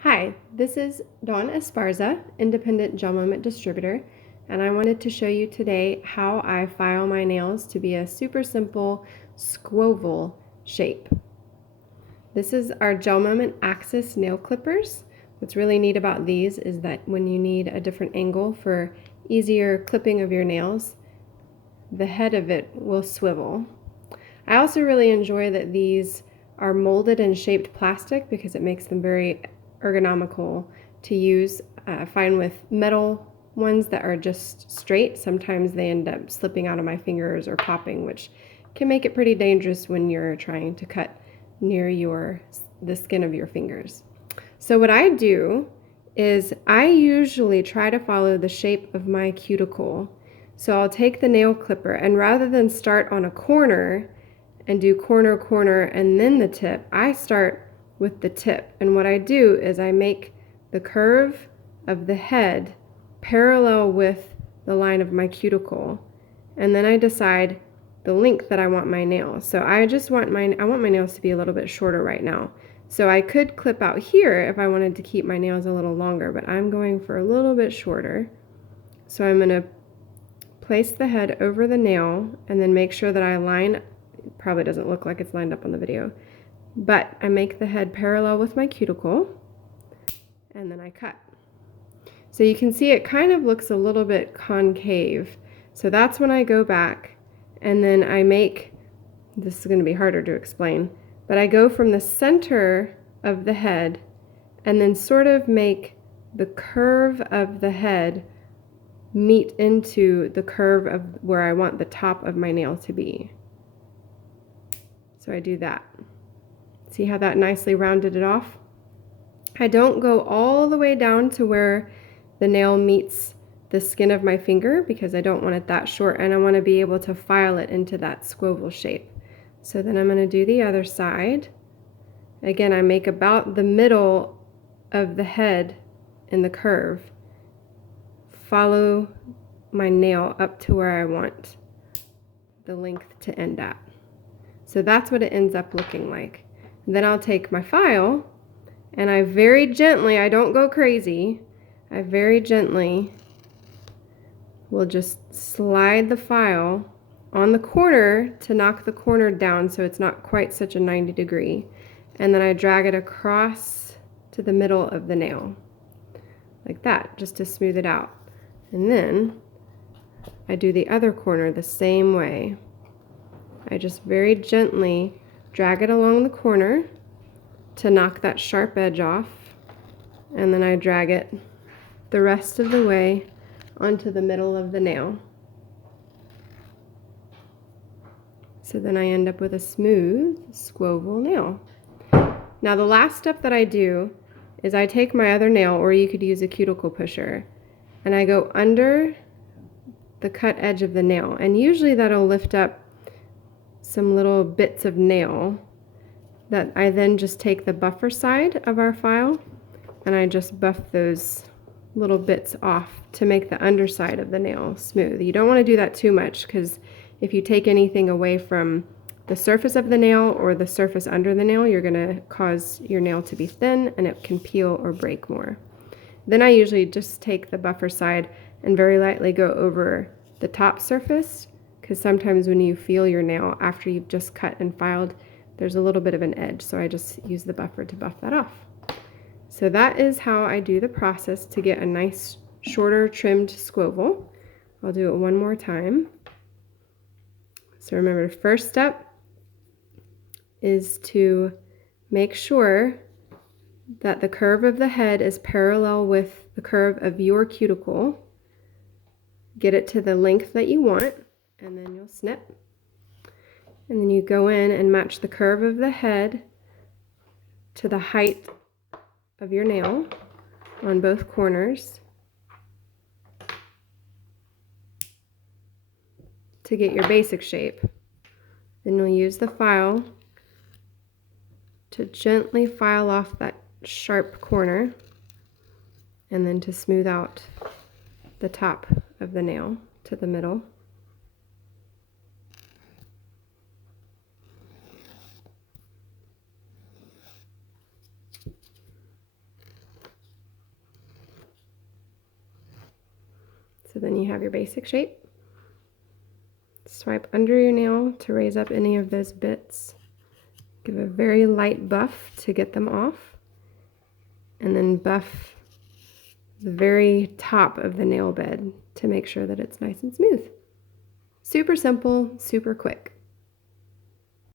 Hi, this is Dawn Esparza, independent gel moment distributor, and I wanted to show you today how I file my nails to be a super simple Squoval shape. This is our gel moment axis nail clippers. What's really neat about these is that when you need a different angle for easier clipping of your nails, the head of it will swivel. I also really enjoy that these are molded and shaped plastic because it makes them very ergonomical to use. I find with metal ones that are just straight, sometimes they end up slipping out of my fingers or popping, which can make it pretty dangerous when you're trying to cut near the skin of your fingers. So what I do is I usually try to follow the shape of my cuticle. So I'll take the nail clipper, and rather than start on a corner and do corner, corner, and then the tip, I start with the tip. And what I do is I make the curve of the head parallel with the line of my cuticle. And then I decide the length that I want my nails. So I want my nails to be a little bit shorter right now. So I could clip out here if I wanted to keep my nails a little longer, but I'm going for a little bit shorter. So I'm going to place the head over the nail and then make sure that I line, it probably doesn't look like it's lined up on the video, but I make the head parallel with my cuticle and then I cut. So you can see it kind of looks a little bit concave. So that's when I go back and then I make, this is going to be harder to explain, but I go from the center of the head and then sort of make the curve of the head meet into the curve of where I want the top of my nail to be. So I do that. See how that nicely rounded it off? I don't go all the way down to where the nail meets the skin of my finger because I don't want it that short, and I want to be able to file it into that Squoval shape. So then I'm going to do the other side. Again, I make about the middle of the head in the curve. Follow my nail up to where I want the length to end at. So that's what it ends up looking like. Then I'll take my file and I very gently, I don't go crazy, I very gently will just slide the file on the corner to knock the corner down so it's not quite such a 90-degree. And then I drag it across to the middle of the nail, like that, just to smooth it out. And then I do the other corner the same way. I just very gently drag it along the corner to knock that sharp edge off, and then I drag it the rest of the way onto the middle of the nail. So then I end up with a smooth Squoval nail. Now the last step that I do is I take my other nail, or you could use a cuticle pusher, and I go under the cut edge of the nail, and usually that'll lift up some little bits of nail that I then just take the buffer side of our file and I just buff those little bits off to make the underside of the nail smooth. You don't want to do that too much because if you take anything away from the surface of the nail or the surface under the nail, you're going to cause your nail to be thin and it can peel or break more. Then I usually just take the buffer side and very lightly go over the top surface, because sometimes when you feel your nail after you've just cut and filed, there's a little bit of an edge, so I just use the buffer to buff that off. So that is how I do the process to get a nice shorter trimmed Squoval. I'll do it one more time. So remember, the first step is to make sure that the curve of the head is parallel with the curve of your cuticle. Get it to the length that you want, and then you'll snip. And then you go in and match the curve of the head to the height of your nail on both corners to get your basic shape. Then you'll use the file to gently file off that sharp corner and then to smooth out the top of the nail to the middle. So then you have your basic shape. Swipe under your nail to raise up any of those bits. Give a very light buff to get them off. And then buff the very top of the nail bed to make sure that it's nice and smooth. Super simple, super quick.